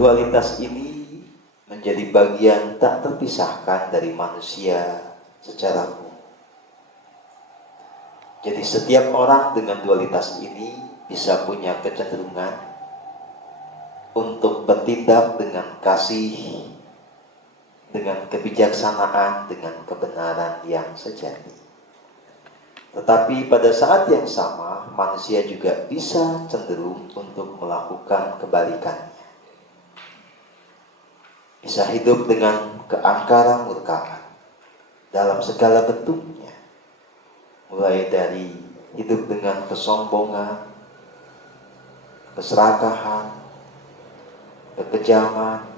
dualitas ini menjadi bagian tak terpisahkan dari manusia secara umum. Jadi setiap orang dengan dualitas ini bisa punya kecenderungan untuk bertindak dengan kasih, dengan kebijaksanaan, dengan kebenaran yang sejati. Tetapi pada saat yang sama, manusia juga bisa cenderung untuk melakukan kebalikannya. Bisa hidup dengan keangkaran murkaan dalam segala bentuknya. Mulai dari hidup dengan kesombongan, keserakahan, kekejaman,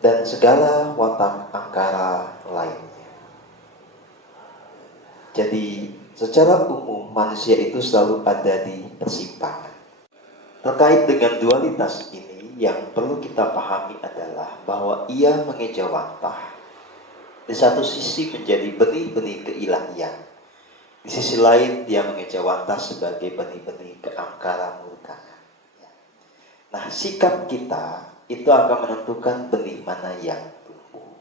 dan segala watak angkara lainnya. Jadi secara umum manusia itu selalu ada di persimpangan. Terkait dengan dualitas ini, yang perlu kita pahami adalah bahwa ia mengejawantah. Di satu sisi menjadi benih-benih keilahian, di sisi lain dia mengejawantah sebagai benih-benih keangkaran murkaan. Nah, sikap kita itu akan menentukan benih mana yang tumbuh.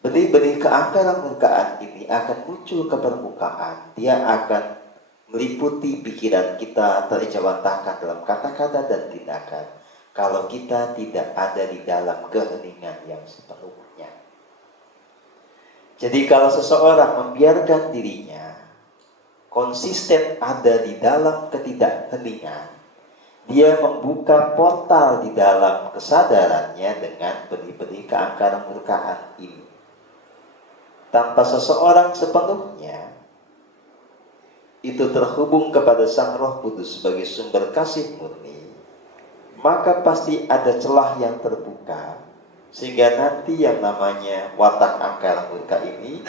Benih-benih keangkaran murkaan ini akan muncul ke permukaan. Dia akan meliputi pikiran kita, terejawantahkan dalam kata-kata dan tindakan kalau kita tidak ada di dalam keheningan yang sepenuhnya. Jadi kalau seseorang membiarkan dirinya konsisten ada di dalam ketidakheningan, dia membuka portal di dalam kesadarannya dengan benih-benih keangkaran murkaan ini. Tanpa seseorang sepenuhnya itu terhubung kepada Sang Roh Kudus sebagai sumber kasih murni, maka pasti ada celah yang terbuka, sehingga nanti yang namanya watak angkara murka ini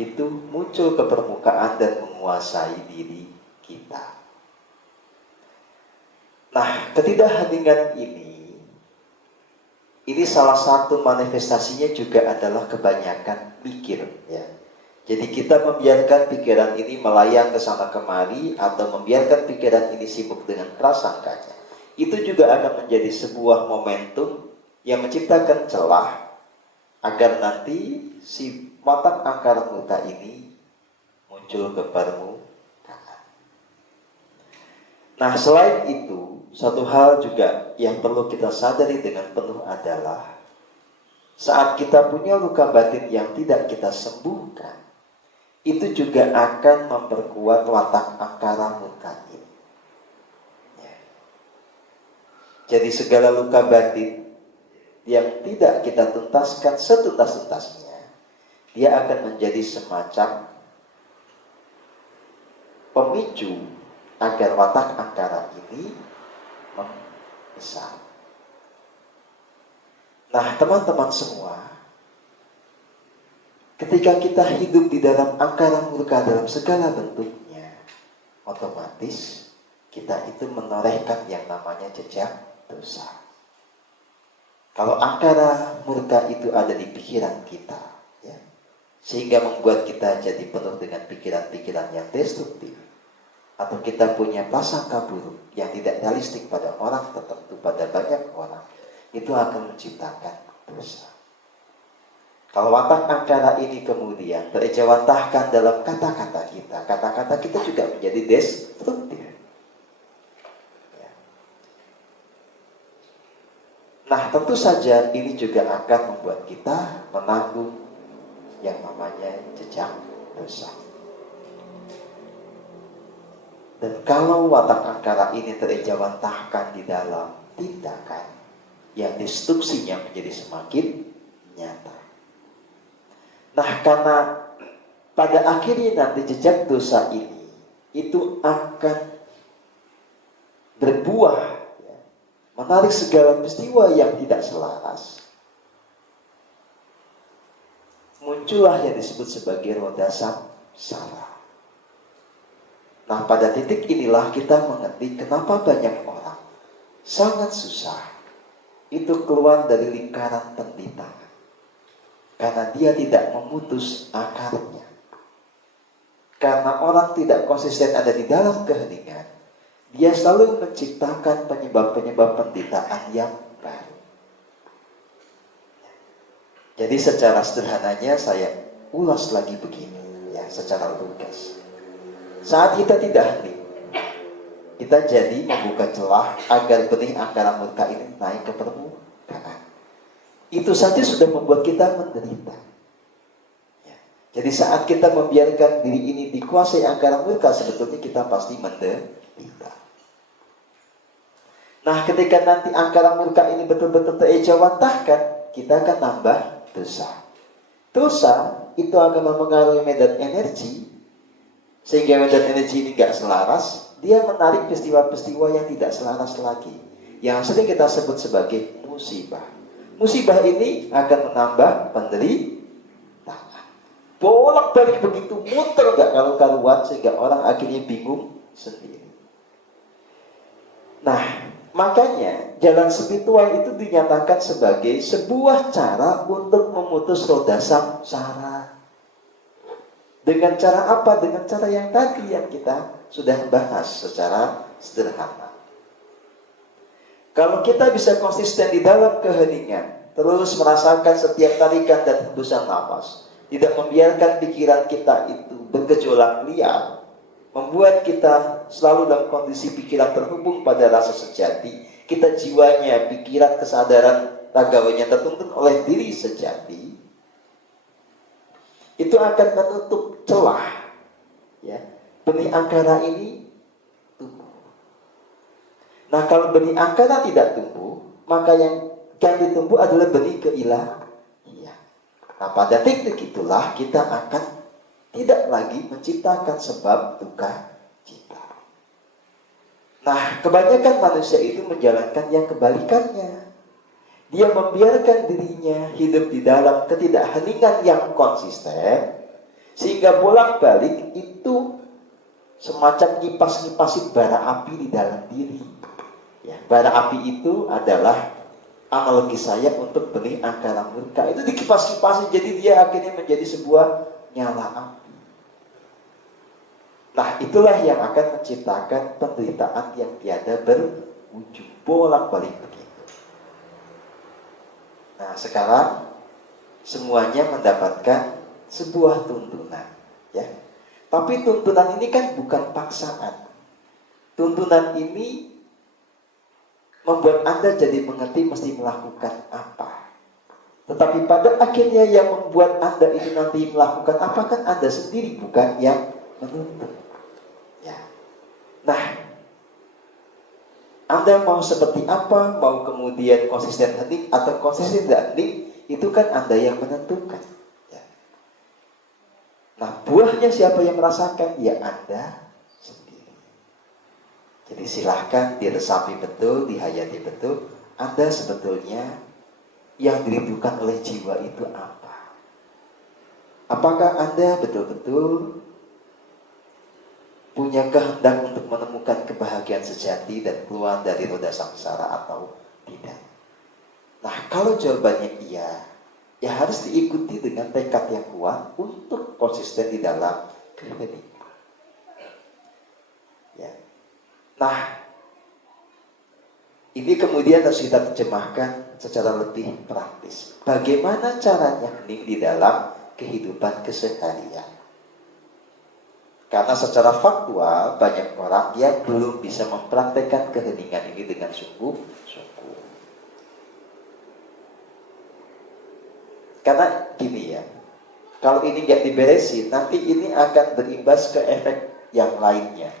itu muncul ke permukaan dan menguasai diri kita. Nah, ketidakheningan ini salah satu manifestasinya juga adalah kebanyakan pikir, ya. Jadi kita membiarkan pikiran ini melayang ke sana kemari atau membiarkan pikiran ini sibuk dengan prasangkanya. Itu juga akan menjadi sebuah momentum yang menciptakan celah agar nanti si watak angkara murka ini muncul ke permukaan. Nah, selain itu, satu hal juga yang perlu kita sadari dengan penuh adalah saat kita punya luka batin yang tidak kita sembuhkan, itu juga akan memperkuat watak angkara murka ini. Ya. Jadi segala luka batin yang tidak kita tuntaskan setuntas-tuntasnya, dia akan menjadi semacam pemicu agar watak angkara ini membesar. Nah, teman-teman semua, ketika kita hidup di dalam angkara murka dalam segala bentuknya, otomatis kita itu menorehkan yang namanya jejak dosa. Kalau angkara murka itu ada di pikiran kita, ya, sehingga membuat kita jadi penuh dengan pikiran-pikiran yang destruktif, atau kita punya prasangka buruk yang tidak realistik pada orang tertentu, pada banyak orang, itu akan menciptakan dosa. Kalau watak angkara ini kemudian terejawantahkan dalam kata-kata kita juga menjadi destruktif. Ya. Nah, tentu saja ini juga akan membuat kita menanggung yang namanya jejak dosa. Dan kalau watak angkara ini terejawantahkan di dalam tindakan, yang destruksinya menjadi semakin nyata. Nah, karena pada akhirnya nanti jejak dosa ini itu akan berbuah, ya, menarik segala peristiwa yang tidak selaras. Muncullah yang disebut sebagai roda samsara. Nah, pada titik inilah kita mengerti kenapa banyak orang sangat susah itu keluar dari lingkaran penderitaan, karena dia tidak memutus akarnya. Karena orang tidak konsisten ada di dalam keheningan, dia selalu menciptakan penyebab-penyebab penderitaan yang baru. Jadi secara sederhananya saya ulas lagi begini, ya, secara lugas. Saat kita tidak hening, kita jadi membuka celah agar benih angkara murka ini naik ke permukaan. Itu saja sudah membuat kita menderita. Ya. Jadi saat kita membiarkan diri ini dikuasai angkara murka, sebetulnya kita pasti menderita. Nah, ketika nanti angkara murka ini betul-betul terejawantahkan, kita akan nambah dosa. Dosa itu akan mempengaruhi medan energi, sehingga medan energi ini gak selaras. Dia menarik peristiwa-peristiwa yang tidak selaras lagi, yang sering kita sebut sebagai musibah. Musibah ini akan menambah penderitaan. Bolak-balik begitu, muter gak karu-karuan, sehingga orang akhirnya bingung sendiri. Nah, makanya jalan spiritual itu dinyatakan sebagai sebuah cara untuk memutus roda samsara. Dengan cara apa? Dengan cara yang tadi yang kita sudah bahas secara sederhana. Kalau kita bisa konsisten di dalam keheningan, terus merasakan setiap tarikan dan hembusan nafas, tidak membiarkan pikiran kita itu bergejolak liar, membuat kita selalu dalam kondisi pikiran terhubung pada rasa sejati, kita jiwanya, pikiran, kesadaran, ragawanya tertuntun oleh diri sejati, itu akan menutup celah, ya, benih angkara ini tumbuh. Nah, kalau benih angkara tidak tumbuh, maka yang ditumbuh adalah benih keilahian. Nah, pada teknik itulah kita akan tidak lagi menciptakan sebab duka cita. Nah, kebanyakan manusia itu menjalankan yang kebalikannya. Dia membiarkan dirinya hidup di dalam ketidakheningan yang konsisten, sehingga bolak-balik itu semacam ngipas-ngipasin bara api di dalam diri. Ya, bara api itu adalah analogi saya untuk benih angkara murka. Itu dikipas-kipasin, jadi dia akhirnya menjadi sebuah nyala api. Nah, itulah yang akan menciptakan penderitaan yang tiada berujung, bolak-balik begitu. Nah, sekarang semuanya mendapatkan sebuah tuntunan, ya. Tapi tuntunan ini kan bukan paksaan. Tuntunan ini membuat Anda jadi mengerti mesti melakukan apa. Tetapi pada akhirnya yang membuat Anda itu nanti melakukan apa kan Anda sendiri, bukan yang menuntut. Ya. Nah, Anda mau seperti apa, mau kemudian konsisten hening atau konsisten tidak hening, itu kan Anda yang menentukan. Ya. Nah, buahnya siapa yang merasakan? Ya Anda sendiri. Jadi silahkan diresapi betul, dihayati betul, Anda sebetulnya yang dirindukan oleh jiwa itu apa? Apakah Anda betul-betul punya kehendak untuk menemukan kebahagiaan sejati dan keluar dari roda samsara atau tidak? Nah, kalau jawabannya iya, ya harus diikuti dengan tekad yang kuat untuk konsisten di dalam keheningan. Ya. Nah, ini kemudian harus kita terjemahkan secara lebih praktis. Bagaimana caranya hening di dalam kehidupan keseharian? Karena secara faktual banyak orang yang belum bisa mempraktekkan keheningan ini dengan sungguh-sungguh. Karena gini ya, kalau ini nggak diberesin, nanti ini akan berimbas ke efek yang lainnya.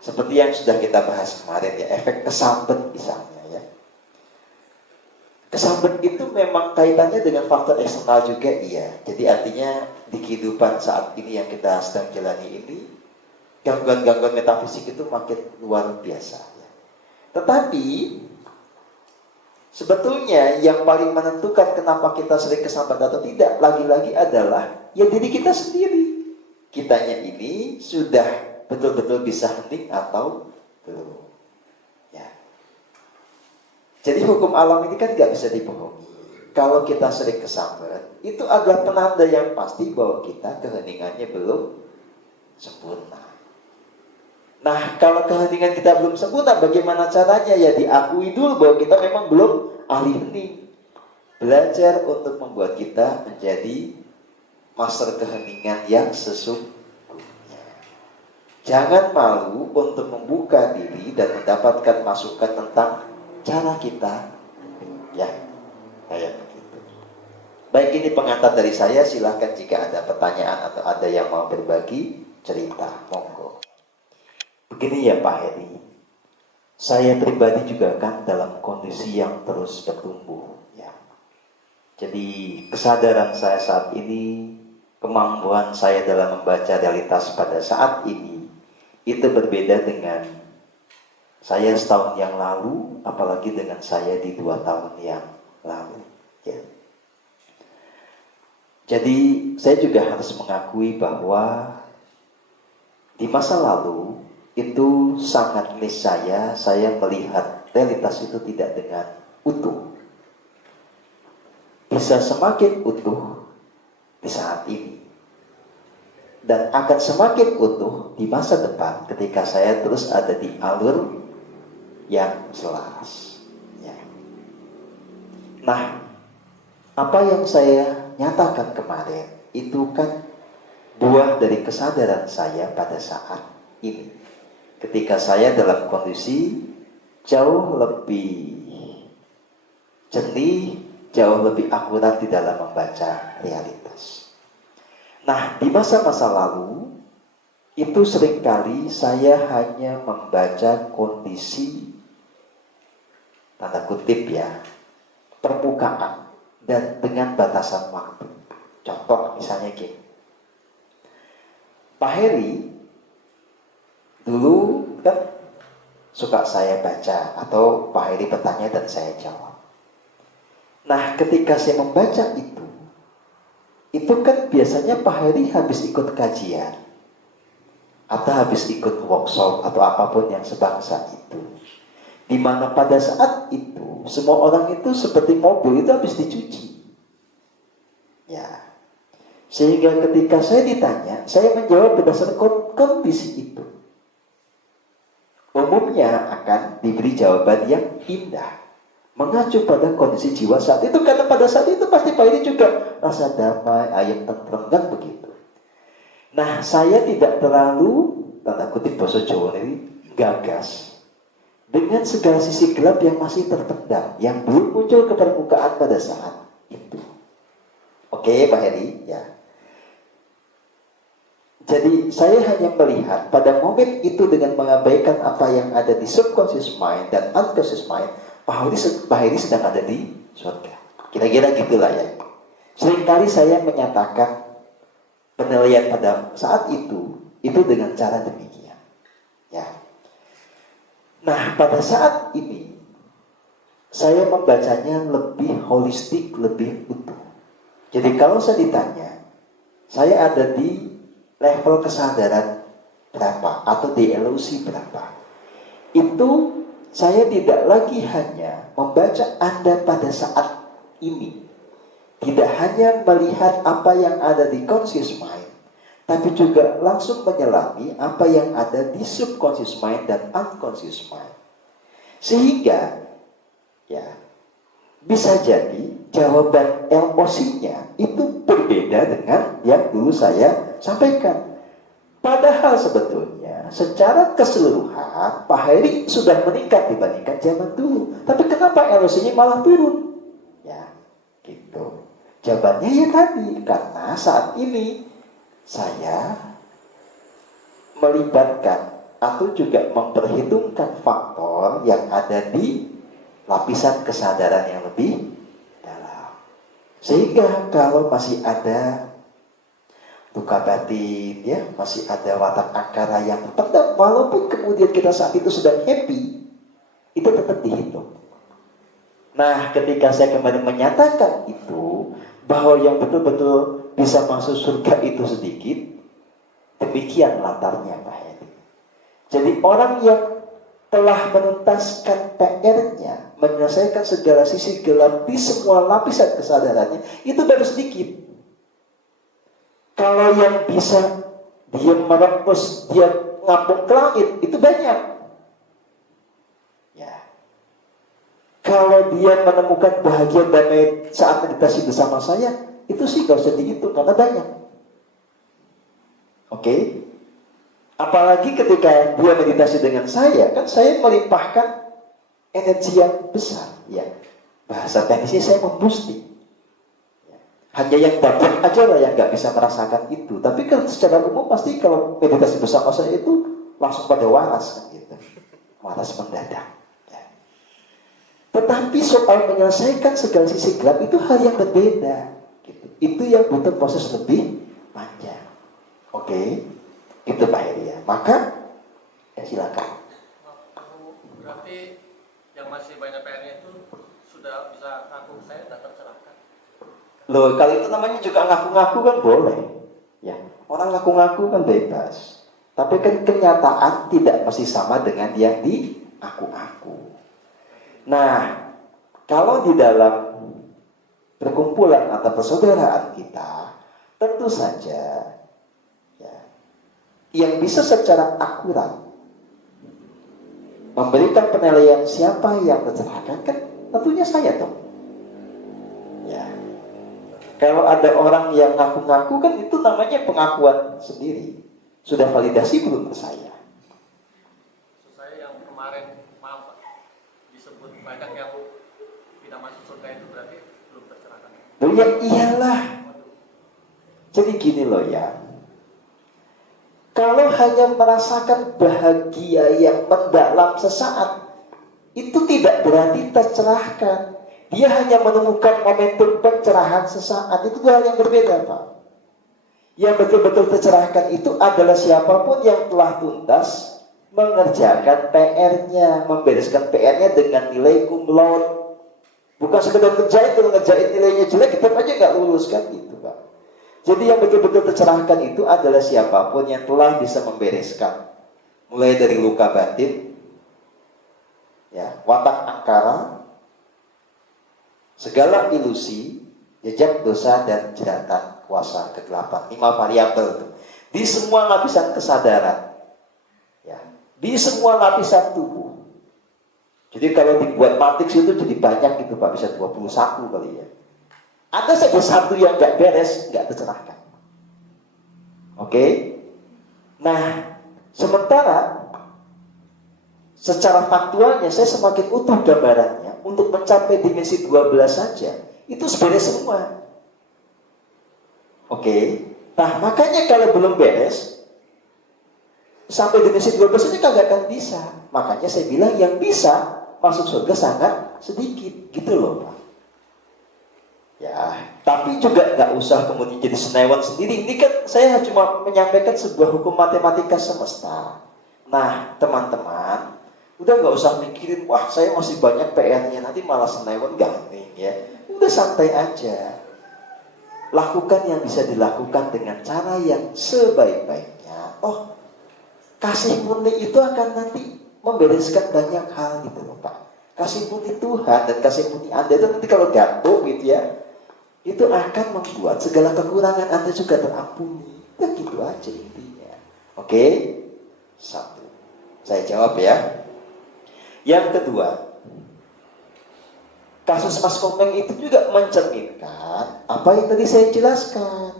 Seperti yang sudah kita bahas kemarin ya, efek kesambet misalnya ya. Kesambet itu memang kaitannya dengan faktor eksternal juga, iya. Jadi artinya di kehidupan saat ini yang kita sedang jalani ini, gangguan-gangguan metafisik itu makin luar biasa ya. Tetapi sebetulnya yang paling menentukan kenapa kita sering kesambet atau tidak, lagi-lagi adalah ya diri kita sendiri. Kitanya ini sudah betul-betul bisa hening atau belum. Ya. Jadi hukum alam ini kan gak bisa dibohongi. Kalau kita sering kesambet, itu adalah penanda yang pasti bahwa kita keheningannya belum sempurna. Nah, kalau keheningan kita belum sempurna, bagaimana caranya? Ya diakui dulu bahwa kita memang belum ahli hening. Belajar untuk membuat kita menjadi master keheningan yang sesungguhnya. Jangan malu untuk membuka diri dan mendapatkan masukan tentang cara kita. Ya, kayak begitu. Baik, ini pengantar dari saya. Silahkan jika ada pertanyaan atau ada yang mau berbagi cerita, monggo. Begini ya Pak Heri, saya pribadi juga kan dalam kondisi yang terus bertumbuh ya. Jadi kesadaran saya saat ini, kemampuan saya dalam membaca realitas pada saat ini, itu berbeda dengan saya setahun yang lalu, apalagi dengan saya di 2 tahun yang lalu ya. Jadi saya juga harus mengakui bahwa di masa lalu itu sangat niscaya saya melihat realitas itu tidak dengan utuh. Bisa semakin utuh di saat ini. Dan akan semakin utuh di masa depan ketika saya terus ada di alur yang selaras. Ya. Nah, apa yang saya nyatakan kemarin itu kan buah dari kesadaran saya pada saat ini. Ketika saya dalam kondisi jauh lebih jernih, jauh lebih akurat di dalam membaca realitas. Nah, di masa-masa lalu, itu seringkali saya hanya membaca kondisi, tanda kutip ya, permukaan, dan dengan batasan waktu. Contoh misalnya gini. Pak Heri dulu kan suka saya baca atau Pak Heri bertanya dan saya jawab. Nah, ketika saya membaca itu kan biasanya Pak Heri habis ikut kajian atau habis ikut workshop atau apapun yang sebangsa itu. Dimana pada saat itu semua orang itu seperti mobil itu habis dicuci. Ya. Sehingga ketika saya ditanya, saya menjawab berdasarkan kondisi itu. Umumnya akan diberi jawaban yang indah, mengacu pada kondisi jiwa saat itu, karena pada saat itu pasti Pak ini juga rasa damai, ayam tentrem, kan begitu. Nah, saya tidak terlalu, tanda kutip bahasa Jawa ini, gagas dengan segala sisi gelap yang masih terpendam, yang belum muncul ke permukaan pada saat itu. Oke, Pak Heri, ya. Jadi saya hanya melihat pada momen itu dengan mengabaikan apa yang ada di subconscious mind dan unconscious mind, Pak Heri sedang ada di surga. Kira-kira gitulah ya. Seringkali saya menyatakan penilaian pada saat itu dengan cara demikian. Ya. Nah, pada saat ini saya membacanya lebih holistik, lebih utuh. Jadi kalau saya ditanya, saya ada di level kesadaran berapa atau di elusi berapa, itu saya tidak lagi hanya membaca Anda pada saat ini, tidak hanya melihat apa yang ada di conscious mind, tapi juga langsung menyelami apa yang ada di subconscious mind dan unconscious mind. Sehingga ya bisa jadi jawaban emosinya itu berbeda dengan yang dulu saya sampaikan. Padahal sebetulnya secara keseluruhan Pak Heri sudah meningkat dibandingkan zaman dulu. Tapi kenapa emosinya malah turun? Ya, gitu. Jawabannya ya tadi, karena saat ini saya melibatkan atau juga memperhitungkan faktor yang ada di lapisan kesadaran yang lebih dalam. Sehingga kalau masih ada duka batin, ya, masih ada watak angkara yang terpendam, walaupun kemudian kita saat itu sedang happy, itu tetap dihitung. Nah, ketika saya kemarin menyatakan itu, bahwa yang betul-betul bisa masuk surga itu sedikit, demikian latarnya Pak Heri. Jadi orang yang telah menuntaskan PR-nya, menyelesaikan segala sisi gelap di semua lapisan kesadarannya, itu baru sedikit. Kalau yang bisa dia merembes, dia ngapung ke langit, itu banyak. Ya. Kalau dia menemukan bahagia damai saat meditasi bersama saya, itu sih gak usah dihitung karena banyak. Oke? Apalagi ketika dia meditasi dengan saya, kan saya melimpahkan energi yang besar. Ya. Bahasa teknisnya saya memboosting. Hanya yang banyak aja lah yang nggak bisa merasakan itu. Tapi kan secara umum pasti kalau meditasi bersama saya itu langsung pada waras kan gitu. Waras mendadak. Ya. Tetapi soal menyelesaikan segala sisi gelap itu hal yang berbeda. Gitu. Itu yang butuh proses lebih panjang. Oke, itu Pak Heri ya. Maka ya silakan. Berarti yang masih banyak PR-nya itu sudah bisa ngaku saya sudah tercerahkan. Loh, kalau itu namanya juga ngaku-ngaku kan boleh. Ya, orang ngaku-ngaku kan bebas. Tapi kan kenyataan tidak pasti sama dengan yang diaku-aku. Nah, kalau di dalam perkumpulan atau persaudaraan kita, tentu saja ya, yang bisa secara akurat memberikan penilaian siapa yang tercerahkan kan tentunya saya dong. Ya. Kalau ada orang yang ngaku-ngaku kan itu namanya pengakuan sendiri. Sudah validasi belum ke saya? Saya yang kemarin maaf Pak, disebut banyak yang tidak masuk surga itu berarti belum tercerahkan. Loh ya iyalah. Jadi gini loh ya. Kalau hanya merasakan bahagia yang mendalam sesaat, itu tidak berarti tercerahkan. Dia hanya menemukan momentum pencerahan sesaat. Itu hal yang berbeda, Pak. Yang betul-betul tercerahkan itu adalah siapapun yang telah tuntas mengerjakan PR-nya, membereskan PR-nya dengan nilai cum laude. Bukan sekedar ngerjain nilainya jelek, tetap aja nggak lulus kan gitu, Pak. Jadi yang betul-betul tercerahkan itu adalah siapapun yang telah bisa membereskan, mulai dari luka batin, ya, watak angkara, segala ilusi, jejak dosa dan jeratan kuasa kegelapan. 5 variabel itu. Di semua lapisan kesadaran. Ya, di semua lapisan tubuh. Jadi kalau dibuat matriks itu jadi banyak gitu Pak, bisa 21 kali ya. Ada saja satu yang nggak beres, nggak tercerahkan. Oke? Nah, sementara secara faktualnya saya semakin utuh gambarannya untuk mencapai dimensi 12 saja itu beres semua. Oke. Nah makanya kalau belum beres sampai dimensi 12 saja kagak akan bisa. Makanya saya bilang yang bisa masuk surga sangat sedikit gitu loh Pak. Ya, tapi juga nggak usah kemudian jadi senewan sendiri. Ini kan saya cuma menyampaikan sebuah hukum matematika semesta. Nah teman-teman, udah nggak usah mikirin, wah saya masih banyak PR-nya, nanti malah senewan ganteng ya. Udah santai aja. Lakukan yang bisa dilakukan dengan cara yang sebaik-baiknya. Oh, kasih murni itu akan nanti membereskan banyak hal gitu loh Pak. Kasih murni Tuhan dan kasih murni Anda itu nanti kalau gantung gitu ya, itu akan membuat segala kekurangan Anda juga terampuni. Ya gitu aja intinya. Oke? Satu. Saya jawab ya. Yang kedua, kasus Mas Komeng itu juga mencerminkan apa yang tadi saya jelaskan.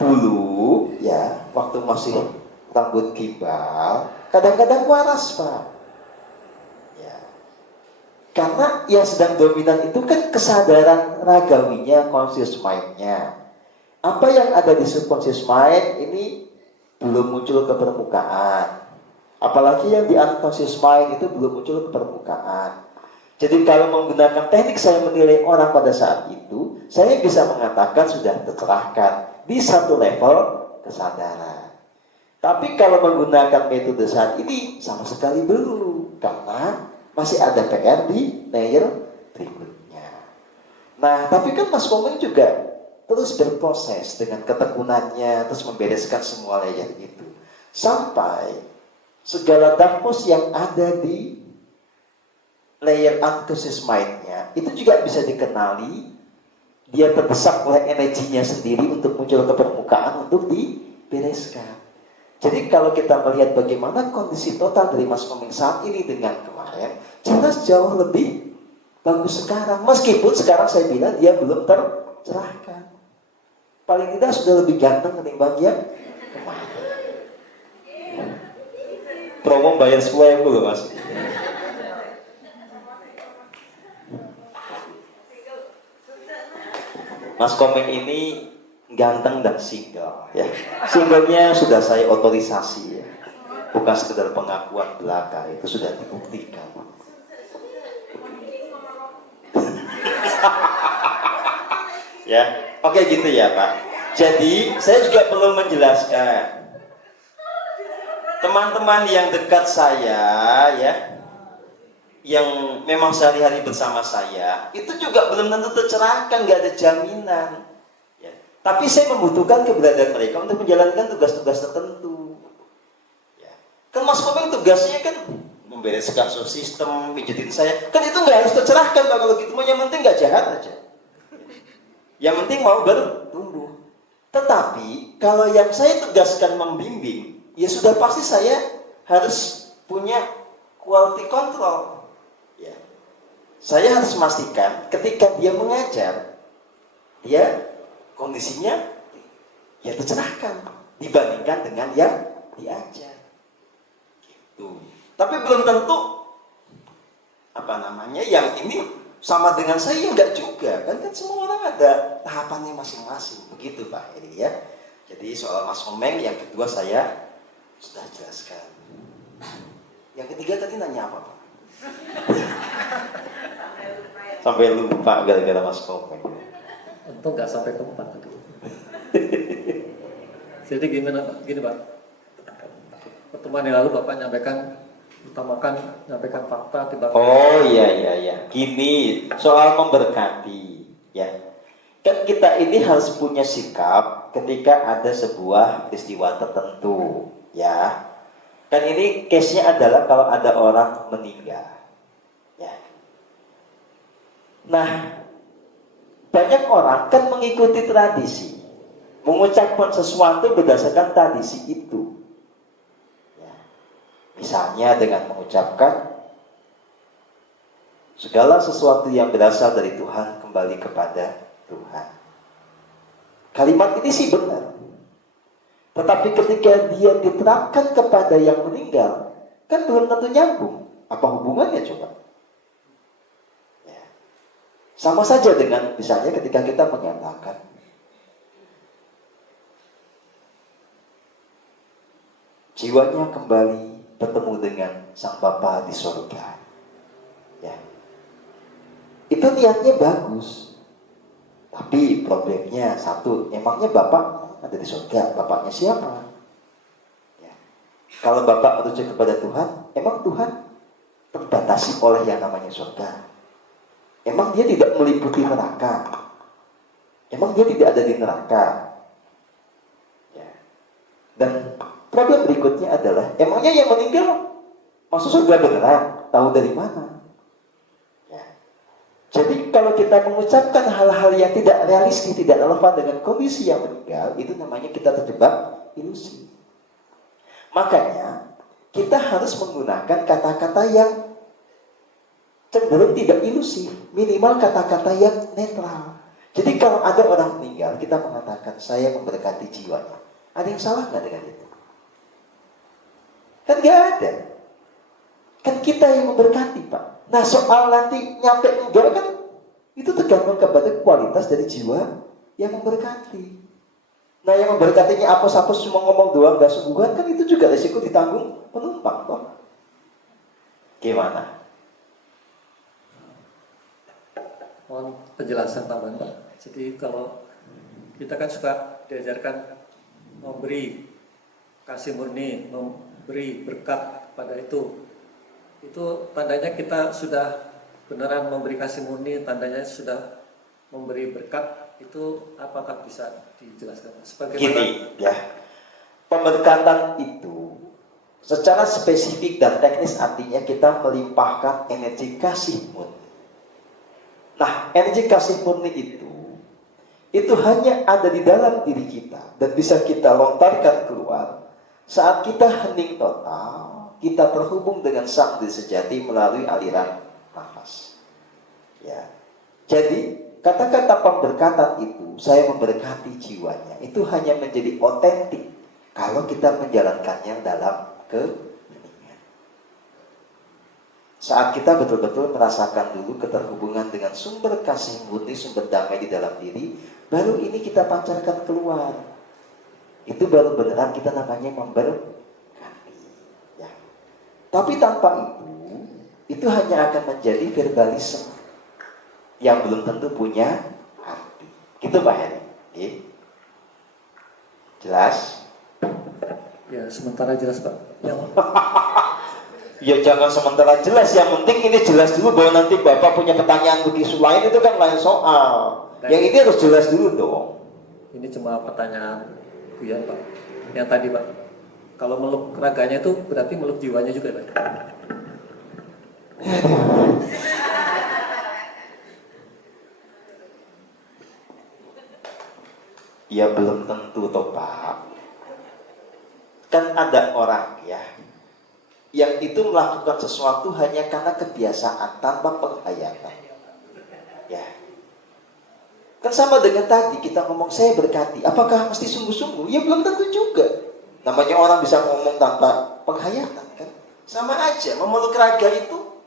Dulu ya, waktu masih rambut gimbal, kadang-kadang waras Pak. Ya. Karena yang sedang dominan itu kan kesadaran ragawinya, conscious mind-nya. Apa yang ada di subconscious mind ini belum muncul ke permukaan. Apalagi yang di unconscious mind itu belum muncul ke permukaan. Jadi kalau menggunakan teknik saya menilai orang pada saat itu, saya bisa mengatakan sudah tercerahkan di satu level kesadaran. Tapi kalau menggunakan metode saat ini sama sekali belum, karena masih ada PR di layer berikutnya. Nah, tapi kan Mas Komeng juga terus berproses dengan ketekunannya, terus membereskan semua layer itu. Sampai segala darkness yang ada di layer unconscious mind-nya itu juga bisa dikenali. Dia terdesak oleh energinya sendiri untuk muncul ke permukaan untuk dibereskan. Jadi kalau kita melihat bagaimana kondisi total dari Mas Komeng saat ini dengan kemarin, jelas jauh lebih bagus sekarang. Meskipun sekarang saya bilang dia belum tercerahkan. Paling tidak sudah lebih ganteng ketimbang yang kemarin. Promo bayar 10.000 loh Mas. Mas Komeng ini ganteng dan single ya. Singlenya sudah saya otorisasi ya. Bukan sekedar pengakuan belaka, itu sudah dibuktikan. Ya, oke gitu ya Pak. Jadi saya juga perlu menjelaskan. Teman-teman yang dekat saya ya, yang memang sehari-hari bersama saya, itu juga belum tentu tercerahkan, nggak ada jaminan. Ya. Tapi saya membutuhkan keberadaan mereka untuk menjalankan tugas-tugas tertentu. Ya. Kan Mas Komeng tugasnya kan membereskan sistem, pijetin saya. Kan itu nggak harus tercerahkan Pak, kalau gitu. Yang penting nggak jahat aja. Yang penting mau bertumbuh. Tetapi kalau yang saya tugaskan membimbing, ya sudah pasti saya harus punya quality control. Ya. Saya harus memastikan ketika dia mengajar, dia kondisinya ya tercerahkan dibandingkan dengan yang diajar. Gitu. Tapi belum tentu yang ini sama dengan saya, enggak juga. Kan semua orang ada tahapannya masing-masing. Begitu Pak Eri ya. Jadi soal Mas Komeng yang kedua saya sudah jelaskan. Yang ketiga tadi nanya apa Pak? Sampai lupa gara-gara Mas Komeng. Untung nggak sampai ke 4 tadi. Jadi gimana Pak? Gini Pak, pertemuan yang lalu Bapak nyampaikan fakta tiba-tiba. Oh iya. Gini, soal memberkati ya. Kan kita ini harus punya sikap ketika ada sebuah peristiwa tertentu ya. Kan ini case-nya adalah kalau ada orang meninggal ya. Nah, banyak orang kan mengikuti tradisi, mengucapkan sesuatu berdasarkan tradisi itu ya. Misalnya dengan mengucapkan segala sesuatu yang berasal dari Tuhan kembali kepada Tuhan. Kalimat ini sih benar, tetapi ketika dia diterapkan kepada yang meninggal, kan belum tentu nyambung. Apa hubungannya coba? Ya. Sama saja dengan misalnya ketika kita menyatakan jiwanya kembali bertemu dengan Sang Bapa di surga. Ya. Itu niatnya bagus. Tapi problemnya satu, emangnya Bapak ada di surga, Bapaknya siapa? Ya. Kalau Bapak merujuk kepada Tuhan, emang Tuhan terbatasi oleh yang namanya surga? Emang dia tidak meliputi neraka? Emang dia tidak ada di neraka? Ya. Dan problem berikutnya adalah, emangnya yang meninggal masuk surga beneran? Tahu dari mana? Ya. Jadi kalau kita mengucapkan hal-hal yang tidak realistis, tidak relevan dengan kondisi yang meninggal, itu namanya kita terjebak ilusi. Makanya kita harus menggunakan kata-kata yang cenderung tidak ilusi, minimal kata-kata yang netral. Jadi kalau ada orang meninggal, kita mengatakan saya memberkati jiwanya. Ada yang salah nggak dengan itu? Kan nggak ada. Kan kita yang memberkati Pak. Nah soal nanti nyampe enggak kan itu tergantung kepada kualitas dari jiwa yang memberkati. Nah yang memberkatinya apes-apes cuma ngomong doang gak sungguhan, kan itu juga resiko ditanggung penumpang toh. Gimana? Mohon penjelasan tambahan Pak. Jadi kalau kita kan suka diajarkan memberi kasih murni, memberi berkat pada itu tandanya kita sudah beneran memberi kasih murni, tandanya sudah memberi berkat. Itu apakah bisa dijelaskan? Sebagaimana gini ya, pemberkatan itu secara spesifik dan teknis artinya kita melimpahkan energi kasih murni. Nah energi kasih murni itu itu hanya ada di dalam diri kita dan bisa kita lontarkan keluar saat kita hening total, kita terhubung dengan sang diri sejati melalui aliran nafas. Ya. Jadi kata-kata pemberkatan itu, saya memberkati jiwanya, itu hanya menjadi otentik kalau kita menjalankannya dalam keheningan. Saat kita betul-betul merasakan dulu keterhubungan dengan sumber kasih murni, sumber damai di dalam diri, baru ini kita pancarkan keluar. Itu baru beneran kita namanya memberkati. Ya. Tapi tanpa itu hanya akan menjadi verbalisme yang belum tentu punya arti. Gitu Pak Heri. Oke. Jelas? Ya, sementara jelas Pak. Ya jangan sementara jelas, yang penting ini jelas dulu, bahwa nanti Bapak punya pertanyaan begitu lain, itu kan lain soal. Yang ini harus jelas dulu dong. Ini cuma pertanyaan Buya Pak. Yang tadi Pak, kalau meluk raganya itu berarti meluk jiwanya juga Pak? Ya belum tentu toh Pak. Kan ada orang ya yang itu melakukan sesuatu hanya karena kebiasaan tanpa penghayatan. Ya. Kan sama dengan tadi kita ngomong saya berkati, apakah mesti sungguh-sungguh? Ya belum tentu juga. Namanya orang bisa ngomong tanpa penghayatan kan. Sama aja, memeluk raga itu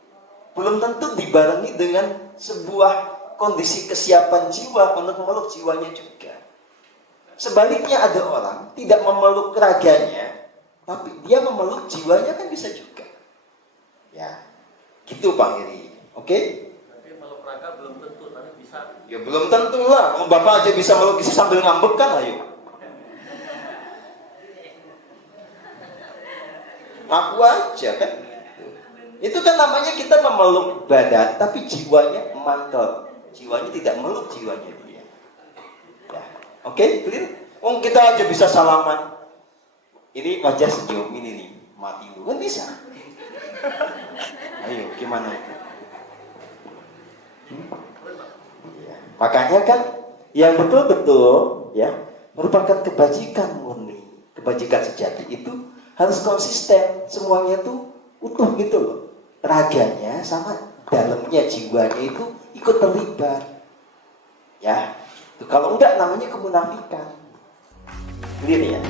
belum tentu dibarengi dengan sebuah kondisi kesiapan jiwa untuk memeluk jiwanya juga. Sebaliknya ada orang tidak memeluk raganya, tapi dia memeluk jiwanya, kan bisa juga. Ya, gitu Pak Heri. Oke? Tapi meluk raga belum tentu, tapi bisa. Ya belum tentu lah. Bapak aja bisa meluk isi sambil ngambek kan, ayo. Aku aja kan. Itu kan namanya kita memeluk badan, tapi jiwanya mantel. Jiwanya tidak meluk jiwanya dia. Ya. Oke, clear? Kita aja bisa salaman. Ini wajah senyum ini nih, mati lu kan bisa. Ayo, gimana itu? Ya. Makanya kan yang betul-betul ya merupakan kebajikan murni, kebajikan sejati itu harus konsisten, semuanya tuh utuh gitu loh. Raganya sama dalamnya, jiwanya itu ikut terlibat. Ya, kalau enggak namanya kemunafikan. Clear ya?